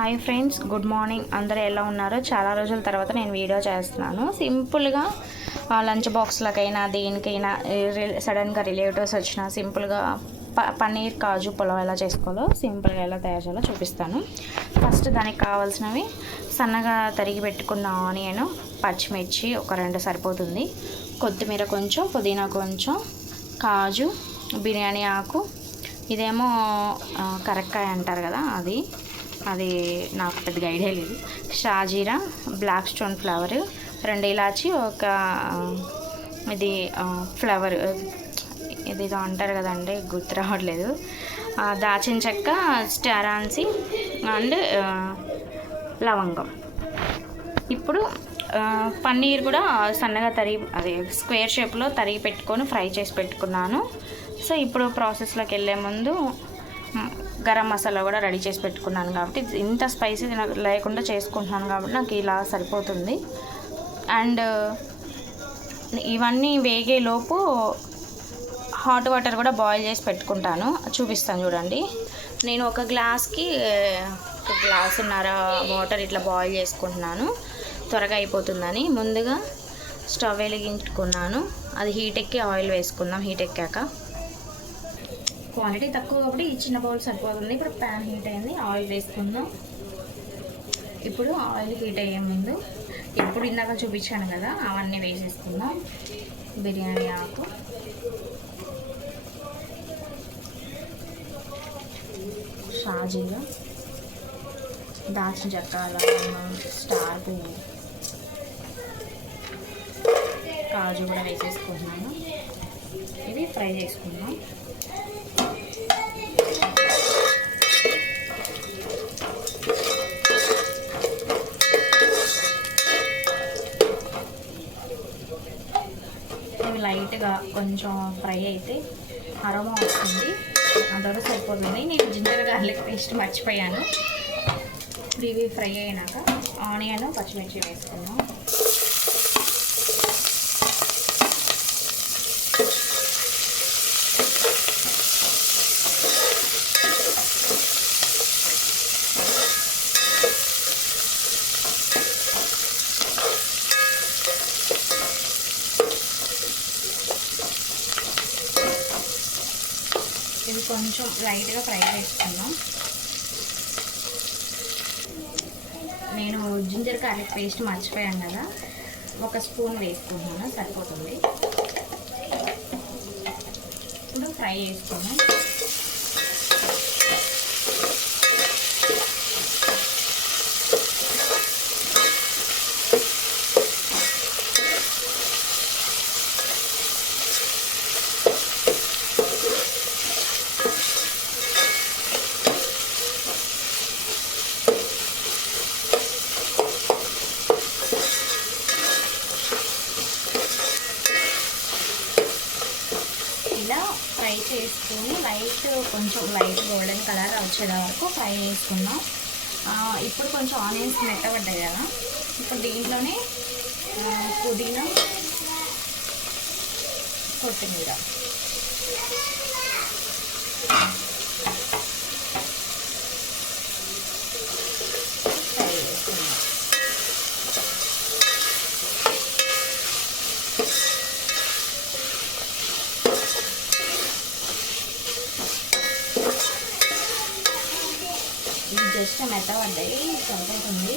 Hi friends, good morning. అందరూ ఎలా ఉన్నారో? చాలా రోజుల తర్వాత నేను వీడియో చేస్తున్నాను. సింపుల్గా లంచ్ బాక్స్లకైనా దేనికైనా సడన్గా రిలేటివ్స్ వచ్చినా సింపుల్గా పన్నీర్ కాజు పులావ్ ఎలా చేసుకోవాలో సింపుల్గా ఎలా తయారు చేయాలో చూపిస్తాను. ఫస్ట్ దానికి కావాల్సినవి సన్నగా తరిగి పెట్టుకున్న ఆనియన్, పచ్చిమిర్చి ఒక 2 సరిపోతుంది, కొత్తిమీర కొంచెం, పుదీనా కొంచెం, కాజు, బిర్యానీ ఆకు, ఇదేమో కరక్కాయ అంటారు కదా, అది నాకు పెద్దగా ఐడియా లేదు, షాజీరా, బ్లాక్ స్టోన్ ఫ్లవర్, 2 ఇలాచి, ఒక ఇది ఫ్లవర్ ఇది అంటారు కదండి, గుర్తు రావట్లేదు, దాచిన చెక్క, స్టారాన్సి అండ్ లవంగం. ఇప్పుడు పన్నీర్ కూడా సన్నగా అదే స్క్వేర్ షేప్లో తరిగి పెట్టుకొని ఫ్రై చేసి పెట్టుకున్నాను. సో ఇప్పుడు ప్రాసెస్లోకి వెళ్ళే ముందు గరం మసాలా కూడా రెడీ చేసి పెట్టుకున్నాను కాబట్టి ఇంత స్పైసీ లేకుండా చేసుకుంటున్నాను కాబట్టి నాకు ఇలా సరిపోతుంది. అండ్ ఇవన్నీ వేగేలోపు హాట్ వాటర్ కూడా బాయిల్ చేసి పెట్టుకుంటాను, చూపిస్తాను చూడండి. నేను ఒక గ్లాస్కి 1 గ్లాసున్నర వాటర్ ఇట్లా బాయిల్ చేసుకుంటున్నాను, త్వరగా అయిపోతుందని. ముందుగా స్టవ్ వెలిగించుకున్నాను, అది హీట్ ఎక్కి ఆయిల్ వేసుకుందాం. హీట్ ఎక్కాక క్వాంటిటీ తక్కువ కాబట్టి ఈ చిన్న బౌల్ సరిపోతుంది. ఇప్పుడు ప్యాన్ హీట్ అయింది, ఆయిల్ వేసుకుందాం. ఇప్పుడు ఆయిల్ హీట్ అయ్యే ముందు ఇప్పుడు ఇందాక చూపించాను కదా అవన్నీ వేసేసుకుందాం. బిర్యానీ ఆకు, షాజీరా, దాల్చిన చెక్క, లవంగం, స్టార్ పువ్వు, కాజు కూడా వేసేసుకుంటున్నాను. ఇది ఫ్రై చేసుకుందాం. ఇవి లైట్గా కొంచెం ఫ్రై అయితే అరోమా వస్తుంది, అంతవరకు సరిపోతుంది. నేను జింజర్ గార్లిక్ పేస్ట్ మర్చిపోయాను. ఇవి ఫ్రై అయినాక ఆనియన్, పచ్చిమిర్చి వేసుకున్నాం. ఇది కొంచెం లైట్గా ఫ్రై చేసుకుందాం. నేను జింజర్ గార్లిక్ పేస్ట్ మర్చిపోయాను కదా, 1 స్పూన్ వేసుకుంటున్నాను, సరిపోతుంది. ఇప్పుడు ఫ్రై చేసుకున్నాం. ఫ్రై చేసుకుని కొంచెం లైట్ గోల్డెన్ కలర్ వచ్చేది వరకు ఫ్రై చేసుకున్నాం. ఇప్పుడు కొంచెం ఆనియన్స్ మెత్తబడ్డాయి కదా, ఇప్పుడు దీంట్లోనే పుదీనా, కొత్తిమీర ఫ్రై చేసుకున్నాం. జస్ట్ మెత్తబడ్డాయి, సరిపోతుంది.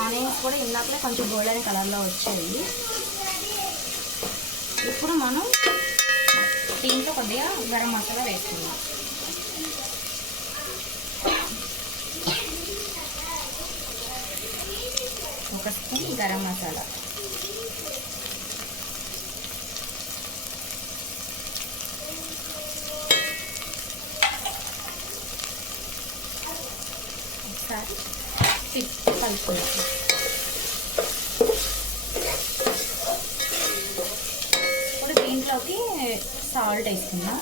ఆనియన్స్ కూడా ఇందాకనే కొంచెం గోల్డెన్ కలర్లో వచ్చాయి. ఇప్పుడు మనం దీంట్లో కొద్దిగా గరం మసాలా వేసుకుందాం. ఒక స్పూన్ గరం మసాలా, కలుపుకుందాం. ఇప్పుడు దీంట్లోకి సాల్ట్ వేసుకుందాం,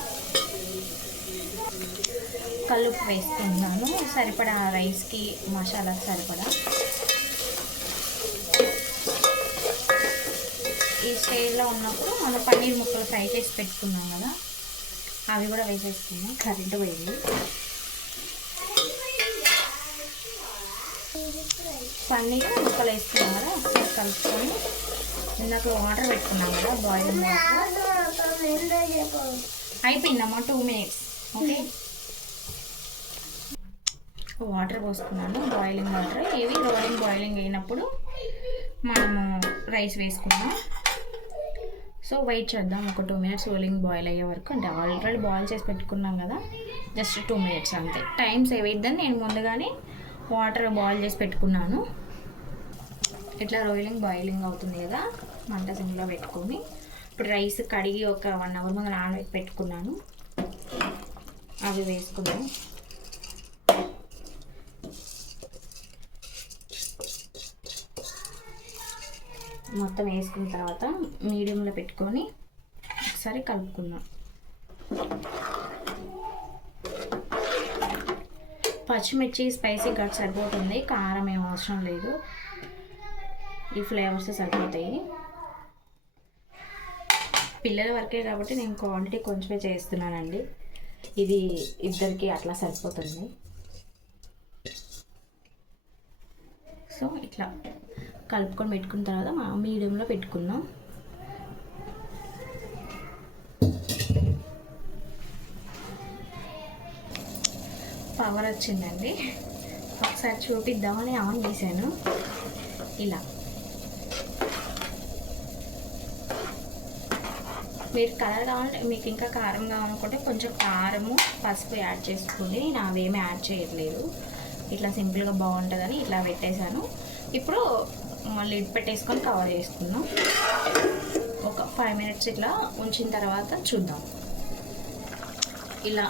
కల్లుప్పు వేసుకుంటున్నాను, సరిపడా రైస్కి మసాలా సరిపడా. ఈ స్టేజ్లో ఉన్నప్పుడు మనం పన్నీర్ ముక్కలు ఫ్రై చేసి పెట్టుకున్నాం కదా, అవి కూడా వేసేసుకున్నాం. కరెంటు పోయింది. పన్నీర్ ముక్కలు వేసుకున్నాం కదా, ఒకసారి కలుపుకొని ఇందాక వాటర్ పెట్టుకున్నాం కదా, బాయిలింగ్ వాటర్ అయిపోయిందమ్మా 2 minutes. ఓకే, వాటర్ పోసుకున్నాను, బాయిలింగ్ వాటర్. ఇవి బాయిలింగ్ అయినప్పుడు మనము రైస్ వేసుకున్నాం. సో వెయిట్ చేద్దాం ఒక 2 minutes రోలింగ్ బాయిల్ అయ్యే వరకు. అంటే ఆల్రెడీ బాయిల్ చేసి పెట్టుకున్నాం కదా, జస్ట్ 2 minutes అంతే. టైం సేవ్ అయిద్దని నేను ముందుగానే వాటర్ బాయిల్ చేసి పెట్టుకున్నాను. ఇట్లా బాయిలింగ్ అవుతుంది కదా, మంట సిమ్లో పెట్టుకొని ఇప్పుడు రైస్ కడిగి ఒక 1 hour ముందు నానబెట్టి పెట్టుకున్నాను, అవి వేసుకున్నాం. మొత్తం వేసుకున్న తర్వాత మీడియంలో పెట్టుకొని ఒకసారి కలుపుకుందాం. పచ్చిమిర్చి స్పైసీ ఘాట్ సరిపోతుంది, కారం ఏం అవసరం లేదు, ఈ ఫ్లేవర్స్ సరిపోతాయి. పిల్లల వరకే కాబట్టి నేను క్వాంటిటీ కొంచెమే చేస్తున్నానండి, ఇది ఇద్దరికి అట్లా సరిపోతుంది. సో ఇట్లా కలుపుకొని పెట్టుకున్న తర్వాత మీడియంలో పెట్టుకుందాం. పవర్ వచ్చిందండి, ఒకసారి చూపిద్దామని ఆన్ చేశాను. ఇలా మీరు కలర్ కావాలంటే, మీకు ఇంకా కారం కావాలనుకుంటే కొంచెం కారము పసుపు యాడ్ చేసుకోండి. నేను అవేమీ యాడ్ చేయట్లేదు, ఇట్లా సింపుల్గా బాగుంటుందని ఇట్లా పెట్టేశాను. ఇప్పుడు లిడ్ పెట్టేసుకొని కవర్ చేసుకుందాం. ఒక 5 minutes ఇట్లా ఉంచిన తర్వాత చూద్దాం. ఇలా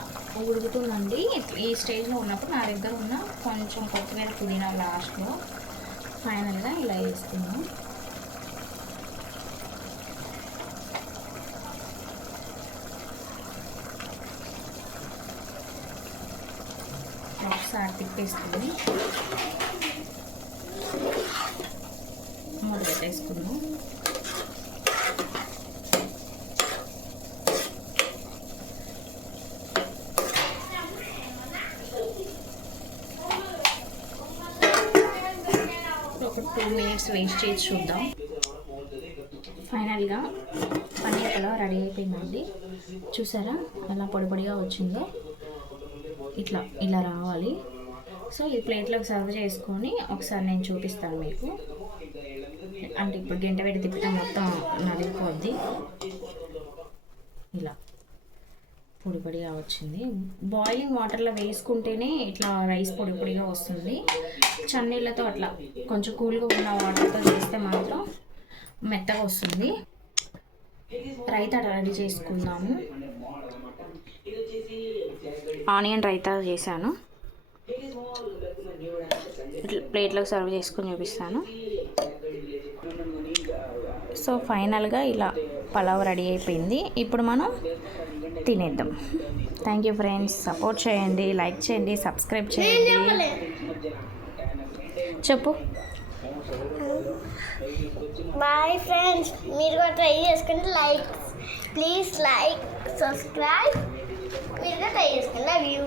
ఉడుకుతుందండి. ఈ స్టేజ్లో ఉన్నప్పుడు నా దగ్గర ఉన్న కొంచెం కొత్తిమీర పుదీనా లాస్ట్లో ఫైనల్గా ఇలా వేసుకుందాం. ఒకసారి తిప్పేసుకుని మూత పెట్టేసుకుందాం. ఒక 2 minutes వేస్ట్ చేసి చూద్దాం. ఫైనల్గా పన్నీర్ పులావ్ రెడీ అయిపోయిందండి. చూసారా ఎలా పొడి పొడిగా వచ్చిందో, ఇలా రావాలి. సో ఈ ప్లేట్లోకి సర్వ్ చేసుకొని ఒకసారి నేను చూపిస్తాను మీకు. అంటే ఇప్పుడు గంట పెట్టి తిప్పితే మొత్తం నలిగిపోద్ది. ఇలా పొడి పొడిగా వచ్చింది. బాయిలింగ్ వాటర్లో వేసుకుంటేనే ఇట్లా రైస్ పొడి పొడిగా వస్తుంది. చన్నీళ్ళతో అట్లా కొంచెం కూల్గా ఉన్న వాటర్తో చేస్తే మాత్రం మెత్తగా వస్తుంది. రైతా రెడీ చేసుకుందాము. ఆనియన్ రైతా చేశాను, ప్లేట్లోకి సర్వ్ చేసుకొని చూపిస్తాను. సో ఫైనల్గా ఇలా పలావ్ రెడీ అయిపోయింది. ఇప్పుడు మనం తినేద్దాం. థ్యాంక్ యూ ఫ్రెండ్స్, సపోర్ట్ చేయండి, లైక్ చేయండి, సబ్స్క్రైబ్ చేయండి. చెప్పు. బాయ్ ఫ్రెండ్స్, మీరు కూడా ట్రై చేసుకుంటే ప్లీజ్ లైక్ సబ్స్క్రైబ్, మీరు కూడా ట్రై చేసుకోండి. Love you.